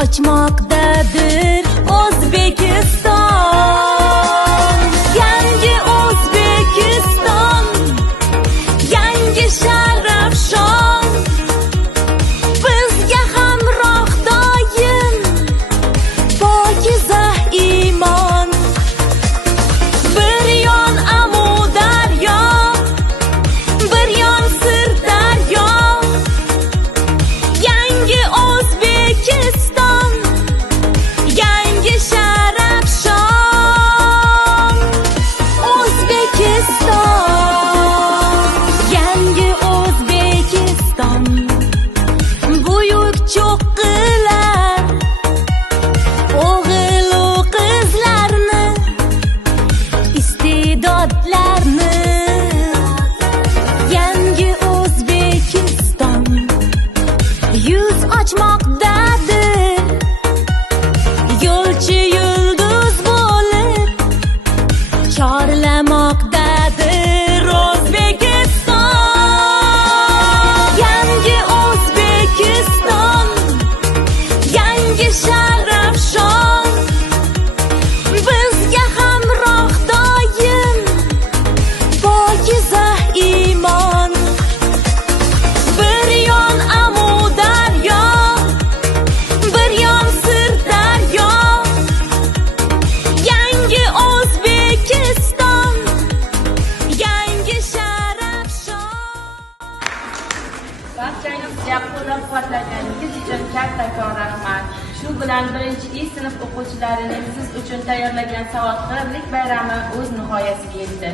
ochmoqdadir O'zbekiston. Yangi O'zbekiston, yangi sharafshon, bizga hamroh doim pokiza iymon. Bir yon Amudaryo, bir yon Sirdaryo, yangi O'zbekiston, yangi sharafshon. O'zbekiston, yangi O'zbekiston, buyuk cho'qqilar, o'g'il-u qizlarni, iste'dodlarni. Yangi O'zbekiston yuz ochmoqdadir, yo'lchi yulduz bo'lib chorlamoqdadir O'zbekiston. Yangi O'zbekiston, yangi sharafshon, bizga hamroh doim pokiza iymon. Bir yon Amudaryo, bir yon Sirdaryo, yangi O'zbekiston, yangi sharafshon. Barchangizga qo'llab-quvvatlaganingiz uchun kattakon rahmat. Shu bilan 1-sinf o'quvchilarining siz uchun tayyorlagan savodxonlik bayrami o'z nihoyasiga yetdi.